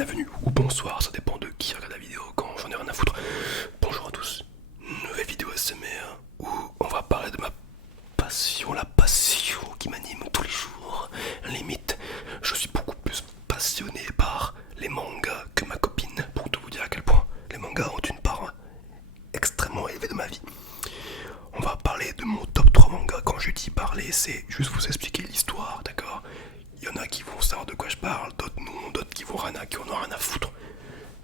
bienvenue ou bonsoir, ça dépend de qui regarde la vidéo quand j'en ai rien à foutre. Bonjour à tous, nouvelle vidéo SMR où on va parler de ma passion, la passion qui m'anime tous les jours. Limite, je suis beaucoup plus passionné par les mangas que ma copine, pour tout vous dire à quel point les mangas ont une part extrêmement élevée de ma vie. On va parler de mon top 3 mangas. Quand je dis parler, c'est juste vous expliquer l'histoire, d'accord? Il y en a qui vont savoir de quoi je parle, d'autres non, d'autres qui en ont rien à foutre.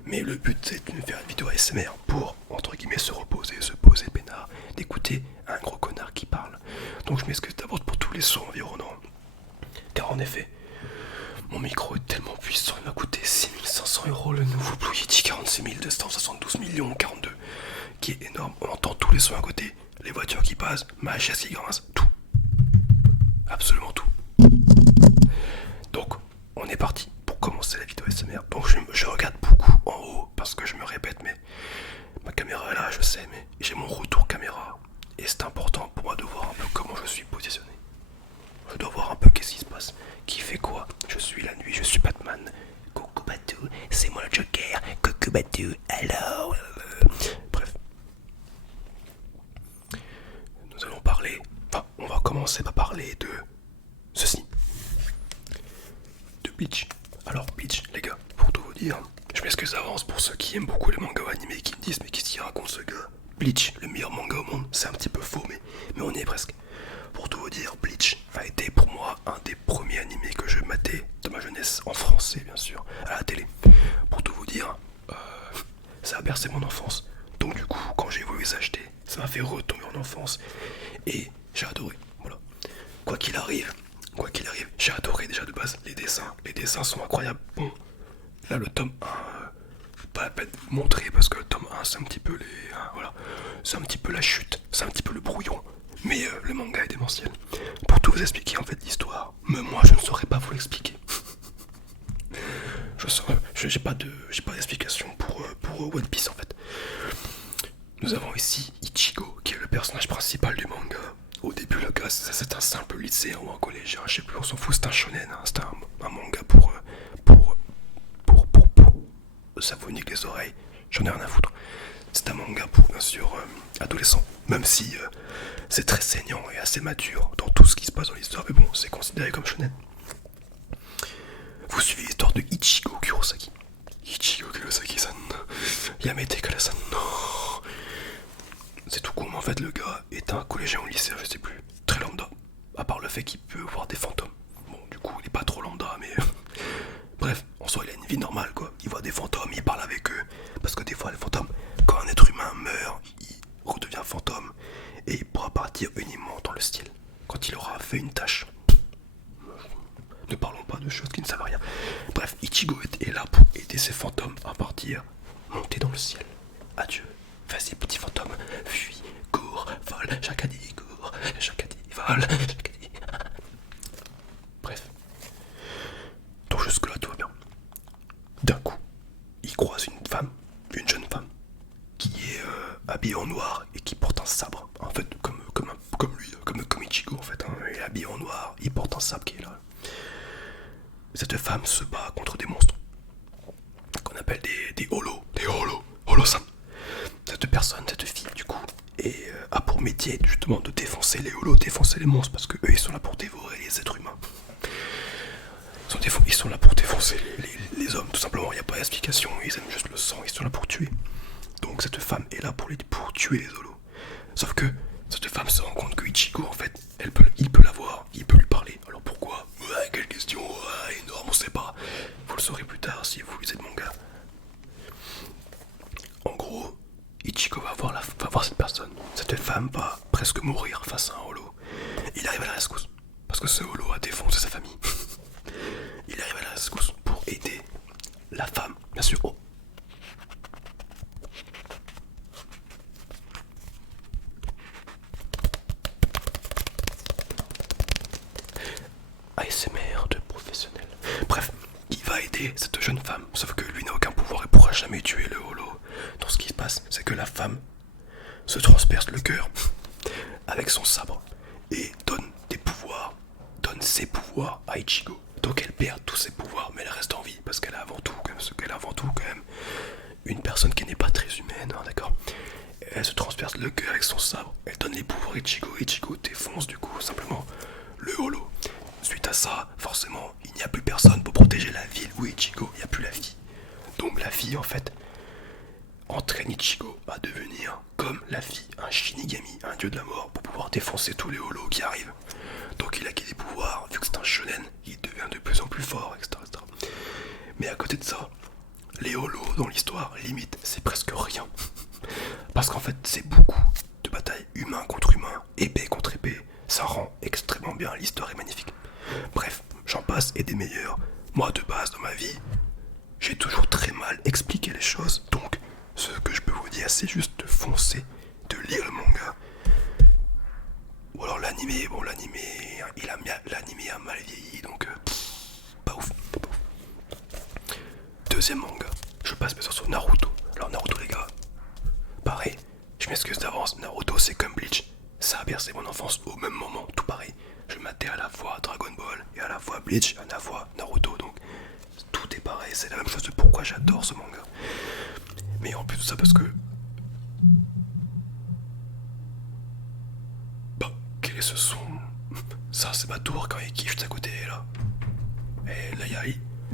Mais le but c'est de me faire une vidéo ASMR pour, entre guillemets, se reposer, se poser peinard, d'écouter un gros connard qui parle. Donc je m'excuse d'abord pour tous les sons environnants. Car en effet, mon micro est tellement puissant, il m'a coûté 6500 € le nouveau Blue Yeti 46 272 millions 42, qui est énorme. On entend tous les sons à côté, les voitures qui passent, ma chaise qui grince, tout. Absolument tout. Donc, on est parti pour commencer la vidéo SMR. Donc, je regarde beaucoup en haut parce que je me répète, mais ma caméra est là, je sais, mais j'ai mon retour caméra. Et c'est important pour moi de voir un peu comment je suis positionné. Je dois voir un peu qu'est-ce qui se passe. Qui fait quoi? Je suis la nuit, je suis Batman. Coucou Batou, c'est moi le Joker. Coucou Batou, hello. Bref. Nous allons parler. Enfin, on va commencer par parler de ceci. Bleach. Alors Bleach, les gars, pour tout vous dire, je m'excuse d'avance pour ceux qui aiment beaucoup les mangas animés et qui me disent mais qu'est-ce qu'il raconte ce gars? Bleach, le meilleur manga au monde, c'est un petit peu faux mais on y est presque. Pour tout vous dire, Bleach a été pour moi un des premiers animés que je matais de ma jeunesse, en français bien sûr, à la télé. Pour tout vous dire, ça a bercé mon enfance. Donc du coup, quand j'ai voulu les acheter, ça m'a fait retomber en enfance et j'ai adoré. Voilà. Quoi qu'il arrive, j'ai adoré déjà de base les dessins. Les dessins sont incroyables. Bon, là le tome 1, pas la peine de vous montrer parce que le tome 1 c'est un petit peu voilà. C'est un petit peu la chute, c'est un petit peu le brouillon. Mais le manga est démentiel. Pour tout vous expliquer en fait l'histoire, mais moi je ne saurais pas vous l'expliquer. J'ai pas d'explication pour One Piece en fait. Nous avons ici Ichigo qui est le personnage principal du manga. Au début, le gars, c'est un simple lycéen ou un collégien, je sais plus, on s'en fout, c'est un shonen, hein, c'est un manga pour savonner les oreilles, j'en ai rien à foutre. C'est un manga pour, bien sûr, adolescents, même si c'est très saignant et assez mature dans tout ce qui se passe dans l'histoire, mais bon, c'est considéré comme shonen. Vous suivez l'histoire de Ichigo Kurosaki. Ichigo Kurosaki-san, Yamete Kara-san, non. C'est tout con, mais en fait le gars est un collégien ou lycéen, je sais plus, très lambda, à part le fait qu'il peut voir des fantômes. Bon, du coup, il est pas trop lambda, mais bref, en soi, il a une vie normale quoi. Il voit des fantômes, il parle avec eux, parce que des fois, les fantômes, quand un être humain meurt, il redevient fantôme et il pourra partir uniquement dans le style quand il aura fait une tâche. Ne parlons pas de choses qui ne savent rien. Bref, Ichigo est là pour aider ses fantômes à partir, monter dans le ciel. Adieu. Vas-y petit fantôme, fuis, cours, vole, chaque année cours, chaque année vole, chaque année... Bref. Donc jusque là tout va bien. D'un coup, il croise une jeune femme, qui est habillée en noir et qui porte un sabre. En fait, comme lui, comme Ichigo en fait. Hein. Il est habillé en noir, il porte un sabre qui est là. Cette femme se bat contre des monstres, qu'on appelle des holos, holosan. Cette fille du coup, a pour métier justement de défoncer les holos, défoncer les monstres, parce que eux ils sont là pour dévorer les êtres humains. Ils sont là pour défoncer les hommes, tout simplement, il n'y a pas d'explication, ils aiment juste le sang, ils sont là pour tuer. Donc cette femme est là pour tuer les holos. Sauf que cette femme se rend compte que Ichigo en fait, il peut la voir, il peut lui parler. Alors pourquoi? Ouais, quelle question, ouais, énorme, on sait pas. Vous le saurez plus tard si vous lisez le manga. En gros, Ichigo va voir cette personne. Cette femme va presque mourir face à un holo. Il arrive à la rescousse, parce que ce holo a défoncé sa famille. Il arrive à la rescousse pour aider la femme, bien sûr. Oh. ASMR de professionnel. Bref, il va aider cette jeune femme, sauf que lui n'a aucun pouvoir et pourra jamais tuer le holo. Donc ce qui se passe, c'est que la femme se transperce le cœur avec son sabre et donne ses pouvoirs à Ichigo. Donc elle perd tous ses pouvoirs, mais elle reste en vie parce qu'elle a avant tout, quand même une personne qui n'est pas très humaine, hein, d'accord. Elle se transperce le cœur avec son sabre, elle donne les pouvoirs à Ichigo, Ichigo défonce du coup simplement le holo. Suite à ça, forcément, il n'y a plus personne pour protéger la ville où Ichigo, il n'y a plus la fille. Donc la fille en fait entraîne Ichigo à devenir comme la fille, un Shinigami, un dieu de la mort, pour pouvoir défoncer tous les holos qui arrivent. Donc il a des pouvoirs, vu que c'est un shonen, il devient de plus en plus fort, etc. Mais à côté de ça, les holos dans l'histoire, limite, c'est presque rien. Parce qu'en fait, c'est beaucoup de batailles humain contre humain, épée contre épée. Ça rend extrêmement bien, l'histoire est magnifique. Bref, j'en passe et des meilleurs. Moi, de base, dans ma vie, j'ai toujours très mal expliqué les choses. Donc, ce que je peux vous dire, c'est juste de foncer, de lire le manga. Ou alors l'animé, bon l'animé a mal vieilli, donc pas ouf. Deuxième manga, je passe bien sûr sur Naruto. Alors Naruto les gars, pareil, je m'excuse d'avance, Naruto c'est comme Bleach. Ça a bercé mon enfance au même moment, tout pareil. Je matais à la fois Dragon Ball et à la fois Bleach, à la fois Naruto, donc tout est pareil, c'est la même chose de pourquoi j'adore ce manga. Mais en plus de ça parce que... Bah, quel est ce son? Ça c'est ma tour quand il kiffe juste à côté là. Et là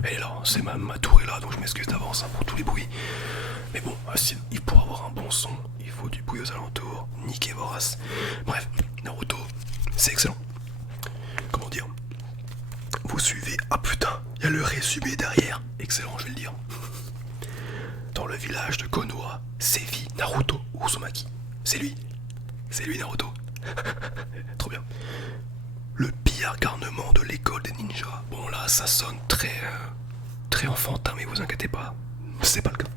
elle est là, c'est ma tour est là, donc je m'excuse d'avance hein, pour tous les bruits. Mais bon, il pour avoir un bon son, il faut du bruit aux alentours, niquez vos races. Bref, Naruto, c'est excellent. Comment dire? Vous suivez, ah putain, il y a le résumé derrière, excellent je vais le dire. Dans le village de Konoha, sévit Naruto Uzumaki. C'est lui Naruto. Trop bien. Le pire garnement de l'école des ninjas. Bon là ça sonne très enfantin mais vous inquiétez pas, c'est pas le cas.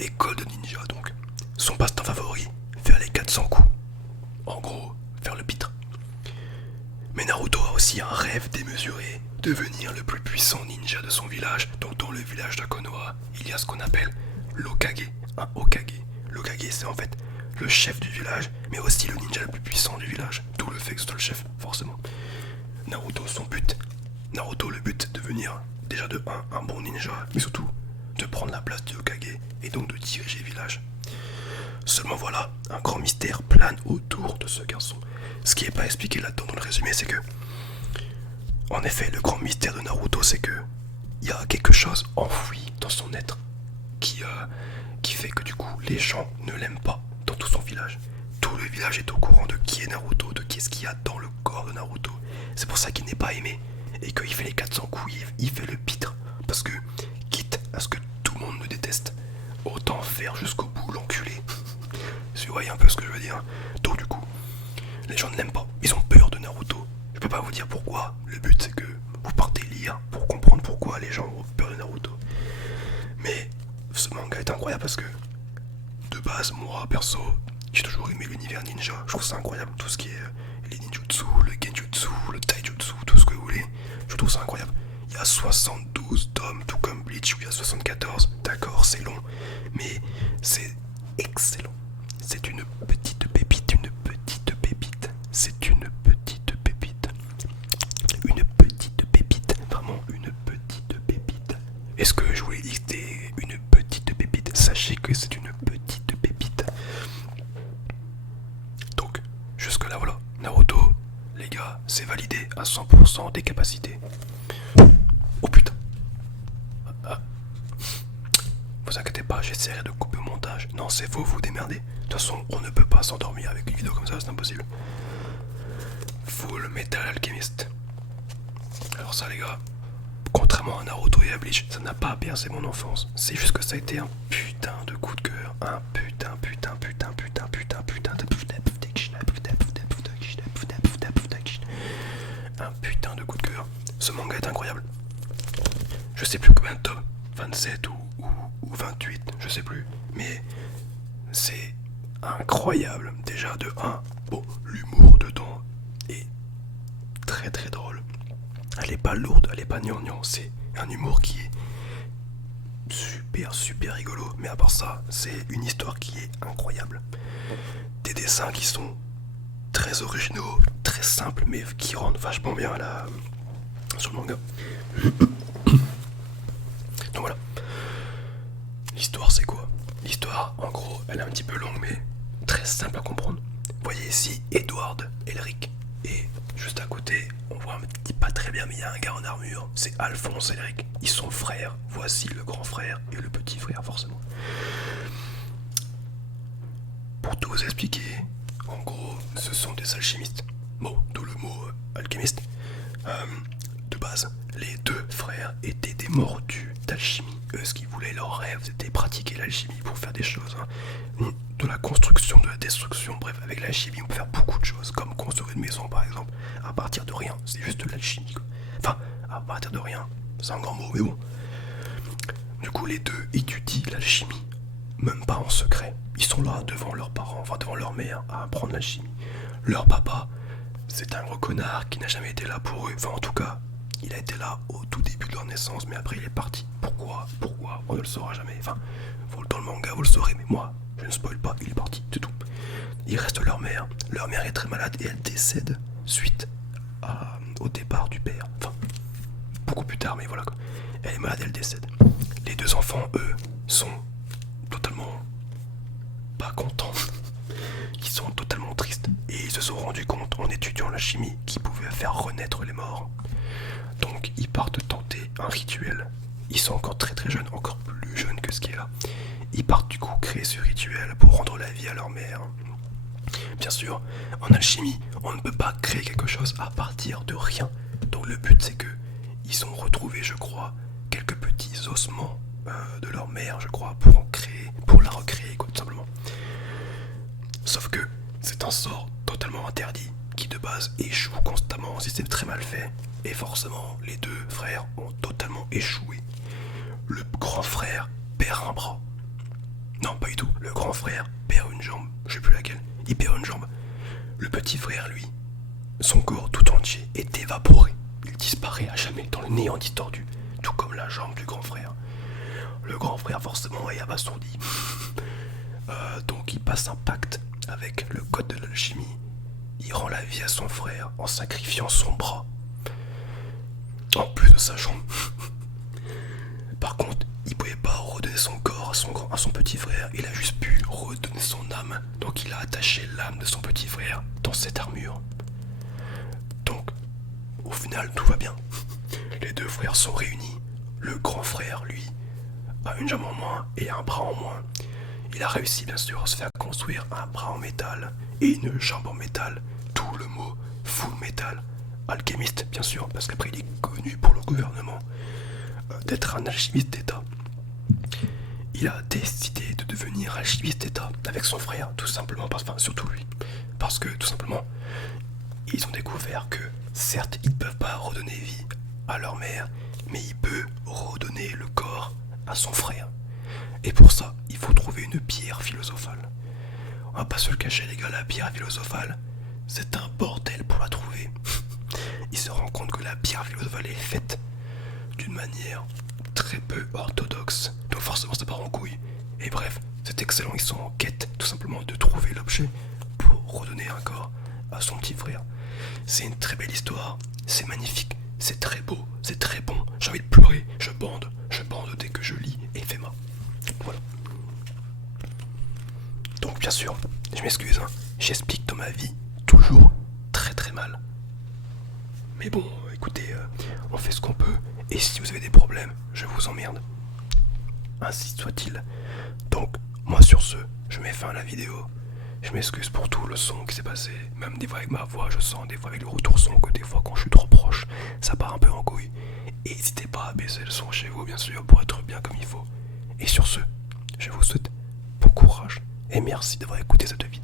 École de ninja donc. Son passe-temps favori, faire les 400 coups. En gros, faire le pitre. Mais Naruto a aussi un rêve démesuré, devenir le plus puissant ninja de son village. Donc dans le village de Konoha, il y a ce qu'on appelle l'Okage, un Okage. L'Okage c'est en fait le chef du village, mais aussi le ninja le plus puissant du village. D'où le fait que c'est le chef, forcément. Naruto, le but, de devenir déjà de un bon ninja, mais surtout de prendre la place du Hokage et donc de diriger le village. Seulement voilà, un grand mystère plane autour de ce garçon. Ce qui n'est pas expliqué là-dedans dans le résumé, c'est que, en effet, le grand mystère de Naruto, c'est que il y a quelque chose enfoui dans son être qui fait que du coup les gens ne l'aiment pas dans tout son village. Tout le village est au courant de qui est Naruto, de qu'est-ce qu'il y a dans le corps de Naruto. C'est pour ça qu'il n'est pas aimé et qu'il fait les 400 coups, il fait le pitre. Parce que, quitte à ce que tout le monde le déteste, autant faire jusqu'au bout l'enculé. Si vous voyez un peu ce que je veux dire. Donc du coup, les gens ne l'aiment pas, ils ont peur de Naruto. Je peux pas vous dire pourquoi, le but c'est que vous partez lire pour comprendre pourquoi les gens ont peur de Naruto. Mais ce manga est incroyable parce que, de base, moi perso, j'ai toujours aimé l'univers ninja. Je trouve ça incroyable, tout ce qui est les ninjutsu, le genjutsu, le taijutsu, tout ce que vous voulez. Je trouve ça incroyable. Il y a 72 tomes, tout comme Bleach où il y a 74. D'accord, c'est long, mais c'est excellent. C'est une petite pépite, une petite pépite. C'est une petite pépite. Une petite pépite, vraiment une petite pépite. Est-ce que je vous l'ai dit que c'était une petite pépite? Sachez que c'est une petite pépite. Donc, jusque là voilà. Naruto, les gars, c'est validé à 100% des capacités. Oh putain. Vous inquiétez pas, j'essaierai de couper au montage. Non, c'est faux, vous démerdez. De toute façon, on ne peut pas s'endormir avec une vidéo comme ça, c'est impossible. Full Metal Alchemist. Alors ça les gars, contrairement à Naruto et à Bleach, ça n'a pas bercé mon enfance. C'est juste que ça a été un putain de coup de cœur. Un putain de un putain de coup de cœur. Ce manga est incroyable. Je sais plus combien de tomes, 27 ou 28, je sais plus. Mais c'est incroyable. Déjà de 1, bon, l'humour dedans est très très drôle. Elle est pas lourde, elle est pas gnangnan, c'est un humour qui est super rigolo. Mais à part ça, c'est une histoire qui est incroyable. Des dessins qui sont très originaux, très simples, mais qui rendent vachement bien sur le manga. Donc voilà. L'histoire c'est quoi? L'histoire en gros elle est un petit peu longue mais très simple à comprendre. Vous voyez ici Edward, Elric, et juste à côté on voit un petit pas très bien mais il y a un gars en armure, c'est Alphonse et Elric. Ils sont frères, voici le grand frère et le petit frère forcément. Pour tout vous expliquer, en gros ce sont des alchimistes. Bon, d'où le mot alchimiste. De base, les deux frères étaient des mordus d'alchimie. Eux, ce qu'ils voulaient, leur rêve, c'était pratiquer l'alchimie pour faire des choses. De la construction, de la destruction, bref, avec l'alchimie, on peut faire beaucoup de choses, comme construire une maison par exemple, à partir de rien. C'est juste de l'alchimie, quoi. Enfin, à partir de rien, c'est un grand mot, mais bon. Du coup, les deux étudient l'alchimie, même pas en secret. Ils sont là devant leurs parents, enfin devant leur mère, à apprendre l'alchimie. Leur papa, c'est un gros connard qui n'a jamais été là pour eux. Enfin, en tout cas, il a été là au tout début de leur naissance, mais après il est parti. Pourquoi? On ne le saura jamais. Enfin, dans le manga, vous le saurez, mais moi, je ne spoil pas, il est parti, c'est tout. Il reste leur mère. Leur mère est très malade et elle décède suite au départ du père. Enfin, beaucoup plus tard, mais voilà quoi. Elle est malade, elle décède. Les deux enfants, eux, sont totalement pas contents. Ils sont totalement tristes. Et ils se sont rendus compte en étudiant la chimie qu'ils pouvaient faire renaître les morts. Donc ils partent tenter un rituel. Ils sont encore très très jeunes, encore plus jeunes que ce qui est là. Ils partent du coup créer ce rituel pour rendre la vie à leur mère. Bien sûr, en alchimie, on ne peut pas créer quelque chose à partir de rien. Donc le but c'est que ils ont retrouvé, je crois, quelques petits ossements de leur mère, je crois, pour la recréer, quoi, tout simplement. Sauf que c'est un sort totalement interdit qui de base échoue constamment si c'est très mal fait. Et forcément, les deux frères ont totalement échoué. Le grand frère perd un bras. Non, pas du tout. Le grand frère perd une jambe. Je sais plus laquelle. Il perd une jambe. Le petit frère, lui, son corps tout entier est évaporé. Il disparaît à jamais dans le néant distordu. Tout comme la jambe du grand frère. Le grand frère, forcément, est abasourdi. Donc il passe un pacte avec le code de l'alchimie. Il rend la vie à son frère en sacrifiant son bras. En plus de sa jambe. Par contre, il pouvait pas redonner son corps à son petit frère. Il a juste pu redonner son âme. Donc il a attaché l'âme de son petit frère dans cette armure. Donc, au final, tout va bien. Les deux frères sont réunis. Le grand frère, lui, a une jambe en moins et un bras en moins. Il a réussi bien sûr à se faire construire un bras en métal et une jambe en métal, d'où le mot full metal. Alchimiste bien sûr, parce qu'après il est connu pour le gouvernement d'être un alchimiste d'État. Il a décidé de devenir alchimiste d'État avec son frère, tout simplement, enfin surtout lui, parce que tout simplement, ils ont découvert que certes ils ne peuvent pas redonner vie à leur mère, mais il peut redonner le corps à son frère. Et pour ça, il faut trouver une pierre philosophale. On va pas se le cacher les gars, la pierre philosophale, c'est un bordel pour la trouver. Il se rend compte que la pierre philosophale est faite d'une manière très peu orthodoxe. Donc forcément ça part en couille. Et bref, c'est excellent, ils sont en quête tout simplement de trouver l'objet pour redonner un corps à son petit frère. C'est une très belle histoire, c'est magnifique, c'est très beau, c'est très bon. J'ai envie de pleurer, je bande dès que je lis FMA. Voilà. Donc bien sûr, je m'excuse, hein, j'explique dans ma vie toujours très très mal. Mais bon, écoutez, on fait ce qu'on peut, et si vous avez des problèmes, je vous emmerde. Ainsi soit-il. Donc, moi sur ce, je mets fin à la vidéo. Je m'excuse pour tout le son qui s'est passé, même des fois avec ma voix, je sens des fois avec le retour son que des fois quand je suis trop proche, ça part un peu en couille. Et n'hésitez pas à baisser le son chez vous, bien sûr, pour être bien comme il faut. Et sur ce, je vous souhaite bon courage et merci d'avoir écouté cette vidéo.